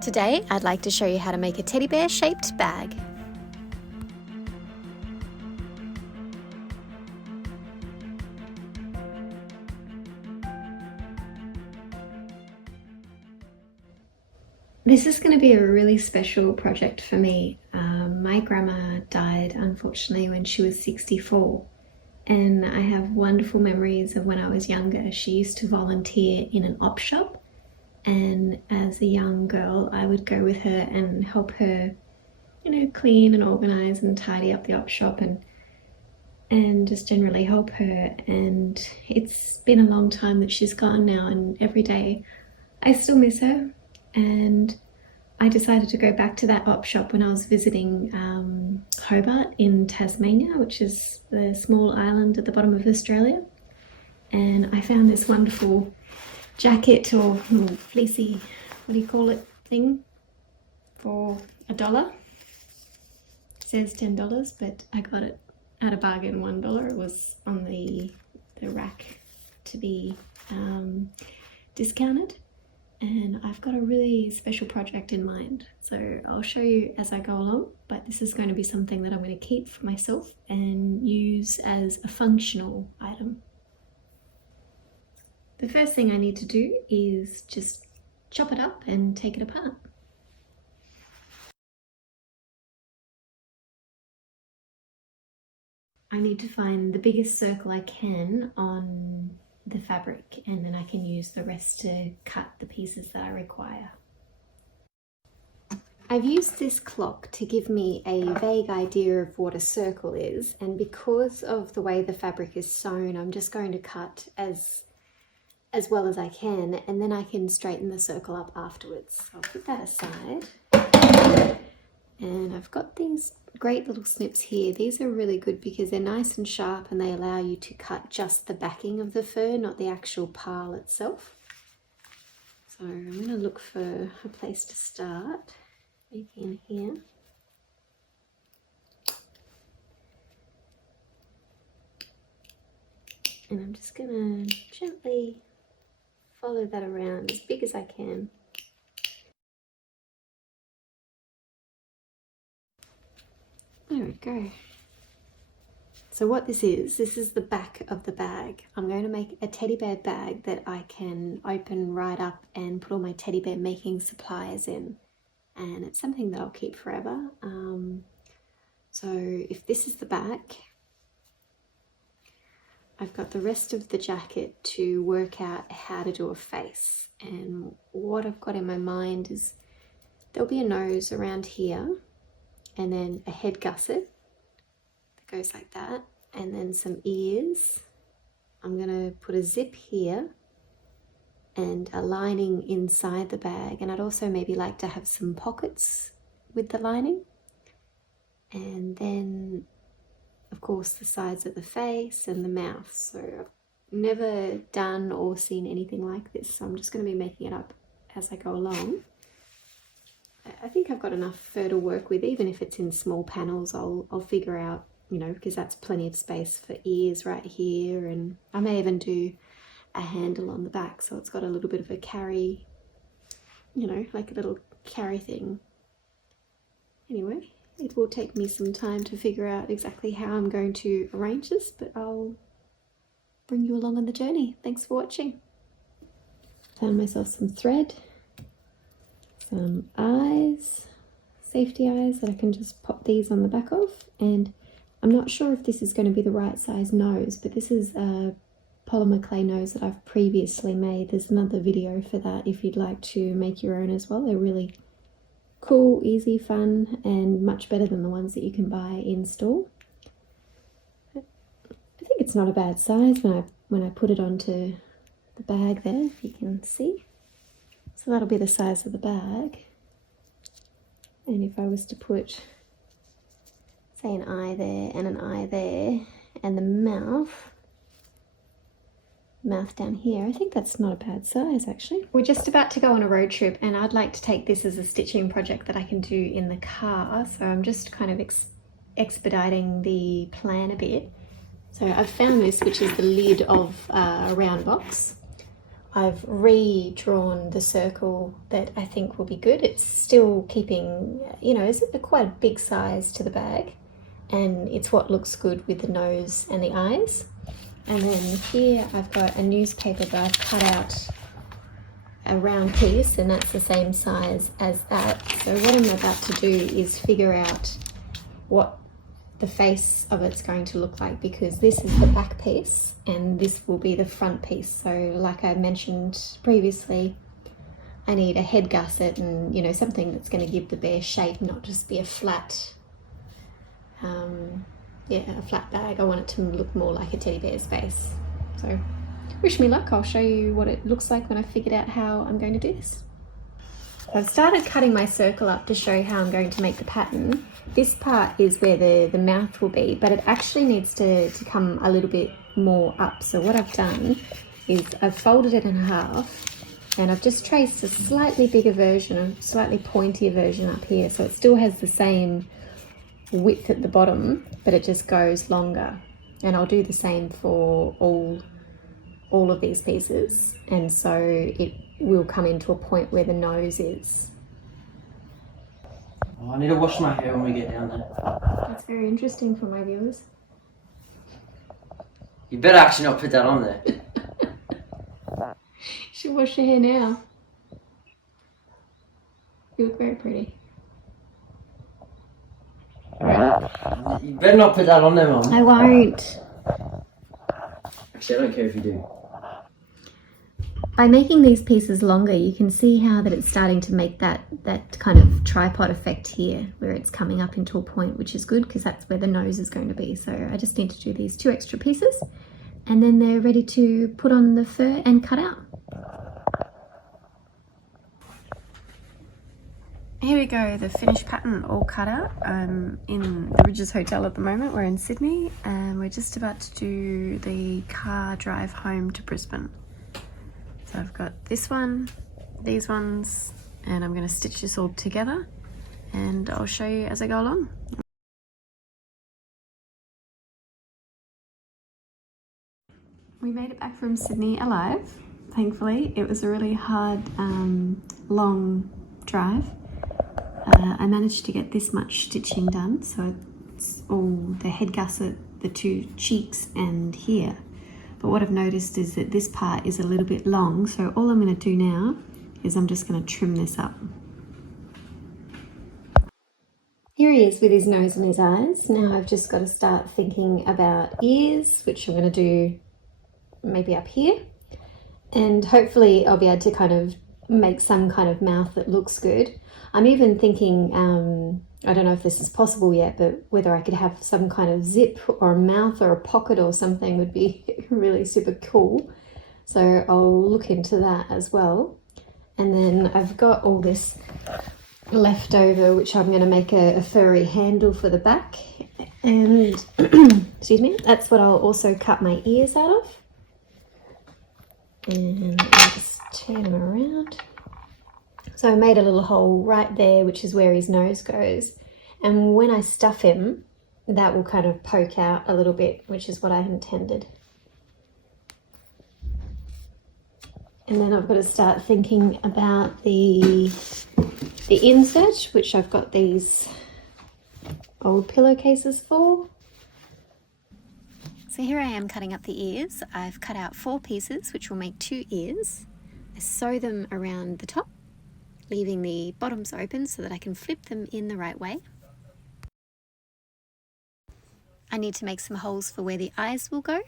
Today, I'd like to show you how to make a teddy bear shaped bag. This is going to be a really special project for me. My grandma died unfortunately when she was 64, and I have wonderful memories of when I was younger. She used to volunteer in an op shop, and as a young girl I would go with her and help her, clean and organize and tidy up the op shop and just generally help her. And it's been a long time that she's gone now, and every day I still miss her. And I decided to go back to that op shop when I was visiting Hobart in Tasmania, which is the small island at the bottom of Australia. And I found this wonderful jacket or little fleecy, what do you call it, thing for $1. It says $10, but I got it at a bargain, $1. It was on the rack to be discounted. And I've got a really special project in mind, so I'll show you as I go along, but this is going to be something that I'm going to keep for myself and use as a functional item. The first thing I need to do is just chop it up and take it apart. I need to find the biggest circle I can on the fabric, and then I can use the rest to cut the pieces that I require. I've used this clock to give me a vague idea of what a circle is, and because of the way the fabric is sewn, I'm just going to cut as well as I can, and then I can straighten the circle up afterwards. So I'll put that aside. And I've got these great little snips here. These are really good because they're nice and sharp, and they allow you to cut just the backing of the fur, not the actual pile itself. So I'm going to look for a place to start, maybe in here. And I'm just going to gently follow that around as big as I can. There we go. So what this is the back of the bag. I'm going to make a teddy bear bag that I can open right up and put all my teddy bear making supplies in. And it's something that I'll keep forever. So if this is the back, I've got the rest of the jacket to work out how to do a face. And what I've got in my mind is there'll be a nose around here, and then a head gusset that goes like that, and then some ears. I'm going to put a zip here and a lining inside the bag, and I'd also maybe like to have some pockets with the lining. And then of course the sides of the face and the mouth. So I've never done or seen anything like this, so I'm just going to be making it up as I go along. I think I've got enough fur to work with. Even if it's in small panels, I'll figure out, because that's plenty of space for ears right here, and I may even do a handle on the back so it's got a little bit of a carry, like a little carry thing. Anyway, it will take me some time to figure out exactly how I'm going to arrange this, but I'll bring you along on the journey. Thanks for watching. Found myself some thread, some eyes, safety eyes that I can just pop these on the back of. And I'm not sure if this is going to be the right size nose, but this is a polymer clay nose that I've previously made. There's another video for that if you'd like to make your own as well. They're really cool, easy, fun, and much better than the ones that you can buy in store. I think it's not a bad size when I put it onto the bag there, if you can see. So that'll be the size of the bag. And if I was to put, say, an eye there and an eye there, and the mouth down here, I think that's not a bad size actually. We're just about to go on a road trip, and I'd like to take this as a stitching project that I can do in the car. So I'm just kind of expediting the plan a bit. So I've found this, which is the lid of a round box. I've redrawn the circle that I think will be good. It's still keeping, you know, it's quite a big size to the bag, and it's what looks good with the nose and the eyes. And then here I've got a newspaper that I've cut out a round piece, and that's the same size as that. So what I'm about to do is figure out what the face of it's going to look like, because this is the back piece and this will be the front piece. So like I mentioned previously, I need a head gusset and, you know, something that's going to give the bear shape, not just be a flat a flat bag. I want it to look more like a teddy bear's face. So wish me luck. I'll show you what it looks like when I figured out how I'm going to do this. I've started cutting my circle up to show how I'm going to make the pattern. This part is where the mouth will be, but it actually needs to come a little bit more up. So what I've done is I've folded it in half, and I've just traced a slightly bigger version, a slightly pointier version up here. So it still has the same width at the bottom, but it just goes longer. And I'll do the same for all of these pieces, and so it will come into a point where the nose is. Oh, I need to wash my hair when we get down there. That's very interesting for my viewers. You better actually not put that on there. You should wash your hair now. You look very pretty. You better not put that on there, Mum. I won't. Actually, I don't care if you do. By making these pieces longer, you can see how that it's starting to make that kind of tripod effect here, where it's coming up into a point, which is good because that's where the nose is going to be. So I just need to do these 2 extra pieces, and then they're ready to put on the fur and cut out. Here we go, the finished pattern all cut out. I'm in the Ridges Hotel at the moment. We're in Sydney, and we're just about to do the car drive home to Brisbane. So I've got this one, these ones, and I'm going to stitch this all together, and I'll show you as I go along. We made it back from Sydney alive, thankfully. It was a really hard, long drive. I managed to get this much stitching done, so it's all the head gusset, the 2 cheeks, and here. But what I've noticed is that this part is a little bit long, so all I'm going to do now is I'm just going to trim this up. Here he is with his nose and his eyes. Now I've just got to start thinking about ears, which I'm going to do maybe up here. And hopefully I'll be able to kind of make some kind of mouth that looks good. I'm even thinking, I don't know if this is possible yet, but whether I could have some kind of zip or a mouth or a pocket or something would be really super cool. So I'll look into that as well. And then I've got all this left over, which I'm going to make a furry handle for the back. And, excuse me, that's what I'll also cut my ears out of. And I'll just turn them around. So I made a little hole right there, which is where his nose goes. And when I stuff him, that will kind of poke out a little bit, which is what I intended. And then I've got to start thinking about the insert, which I've got these old pillowcases for. So here I am cutting up the ears. I've cut out 4 pieces, which will make 2 ears. I sew them around the top, leaving the bottoms open so that I can flip them in the right way. I need to make some holes for where the eyes will go.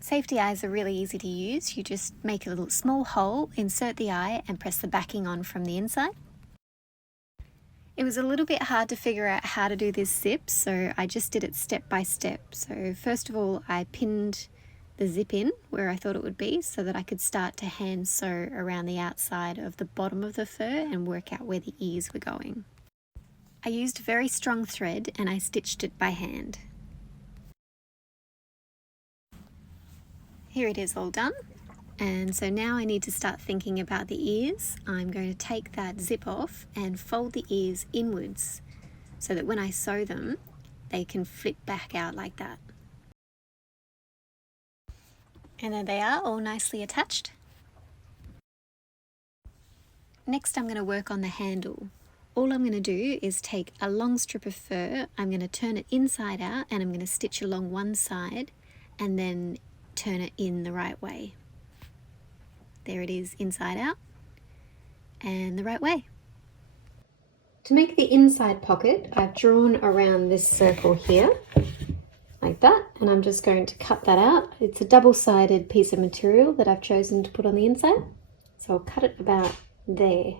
Safety eyes are really easy to use. You just make a little small hole, insert the eye, and press the backing on from the inside. It was a little bit hard to figure out how to do this zip, so I just did it step by step. So first of all, I pinned the zip in where I thought it would be so that I could start to hand sew around the outside of the bottom of the fur and work out where the ears were going. I used very strong thread and I stitched it by hand. Here it is all done. And so now I need to start thinking about the ears. I'm going to take that zip off and fold the ears inwards so that when I sew them, they can flip back out like that. And there they are, all nicely attached. Next I'm going to work on the handle. All I'm going to do is take a long strip of fur, I'm going to turn it inside out and I'm going to stitch along one side and then turn it in the right way. There it is, inside out and the right way. To make the inside pocket, I've drawn around this circle here, like that, and I'm just going to cut that out. It's a double-sided piece of material that I've chosen to put on the inside, so I'll cut it about there.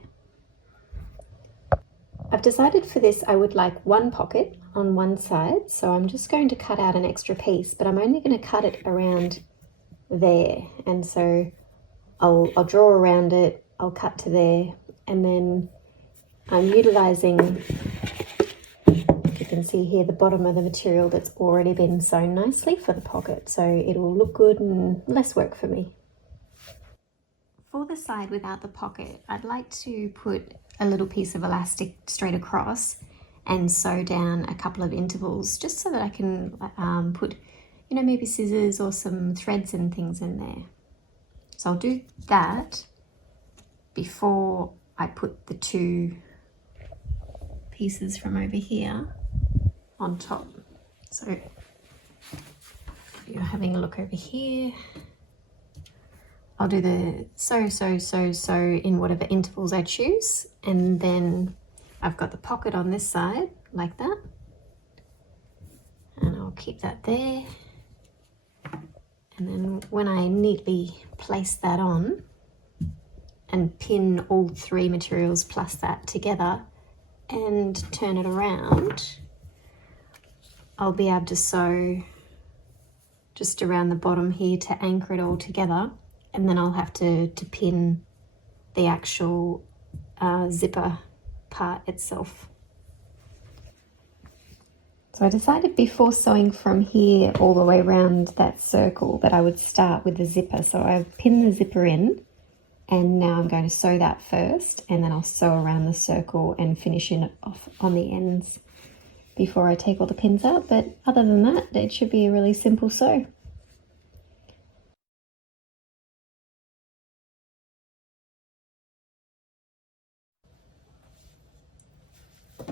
I've decided for this I would like one pocket on one side, so I'm just going to cut out an extra piece, but I'm only going to cut it around there, and so I'll draw around it, I'll cut to there, and then I'm utilising, you can see here, the bottom of the material that's already been sewn nicely for the pocket, so it'll look good and less work for me. For the side without the pocket, I'd like to put a little piece of elastic straight across and sew down a couple of intervals just so that I can put, you know, maybe scissors or some threads and things in there. So I'll do that before I put the two pieces from over here on top. So you're having a look over here. I'll do the sew in whatever intervals I choose, and then I've got the pocket on this side like that, and I'll keep that there. And then when I neatly place that on and pin all three materials plus that together and turn it around, I'll be able to sew just around the bottom here to anchor it all together, and then I'll have to pin the actual zipper part itself. So I decided before sewing from here all the way around that circle that I would start with the zipper. So I've pinned the zipper in, and now I'm going to sew that first, and then I'll sew around the circle and finish it off on the ends before I take all the pins out. But other than that, it should be a really simple sew.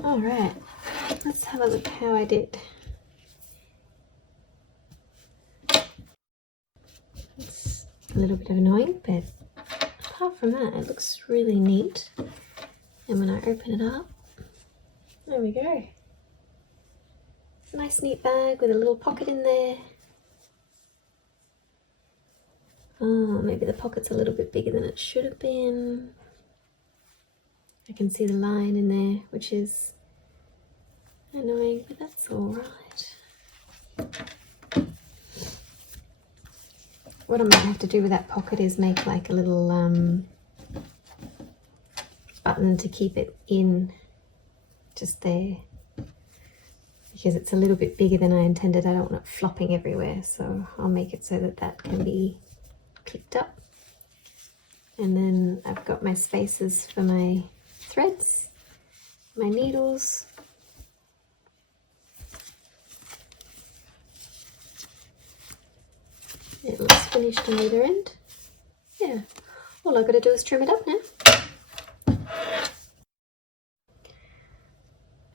All right, let's have a look how I did. It's a little bit annoying, but apart from that, it looks really neat. And when I open it up, there we go. Nice neat bag with a little pocket in there. Oh, maybe the pocket's a little bit bigger than it should have been. I can see the line in there, which is annoying, but that's all right. What I might have to do with that pocket is make like a little button to keep it in just there, because it's a little bit bigger than I intended. I don't want it flopping everywhere, so I'll make it so that that can be clipped up. And then I've got my spaces for my threads, my needles. It looks finished on either end. Yeah, all I've got to do is trim it up now.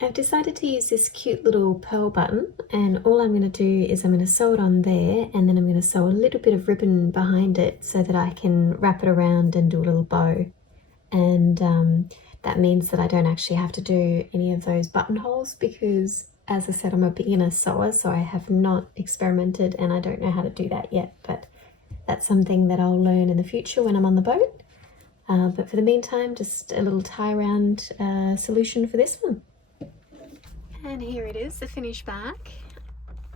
I've decided to use this cute little pearl button, and all I'm going to do is I'm going to sew it on there, and then I'm going to sew a little bit of ribbon behind it so that I can wrap it around and do a little bow. And that means that I don't actually have to do any of those buttonholes, because as I said, I'm a beginner sewer, so I have not experimented and I don't know how to do that yet, but that's something that I'll learn in the future when I'm on the boat. But for the meantime, just a little tie around solution for this one. And here it is, the finished bag.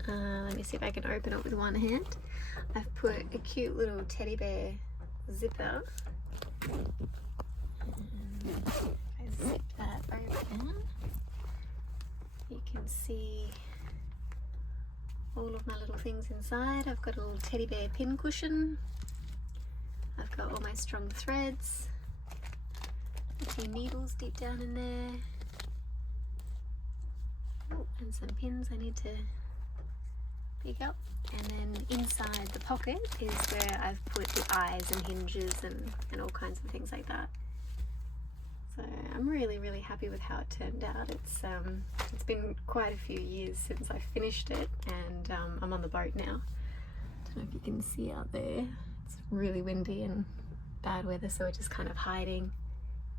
Let me see if I can open it with one hand. I've put a cute little teddy bear zipper. And if I zip that open, you can see all of my little things inside. I've got a little teddy bear pin cushion. I've got all my strong threads, a few needles deep down in there. Oh, and some pins I need to you go. And then inside the pocket is where I've put the eyes and hinges and all kinds of things like that. So I'm really, really happy with how it turned out. It's been quite a few years since I finished it, and I'm on the boat now. Don't know if you can see out there. It's really windy and bad weather, so we're just kind of hiding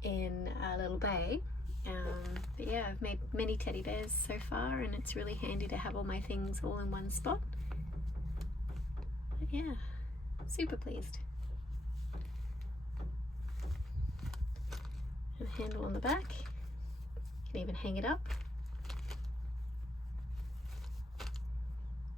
in a little bay. But yeah, I've made many teddy bears so far, and it's really handy to have all my things all in one spot. But yeah, super pleased. And a handle on the back. You can even hang it up.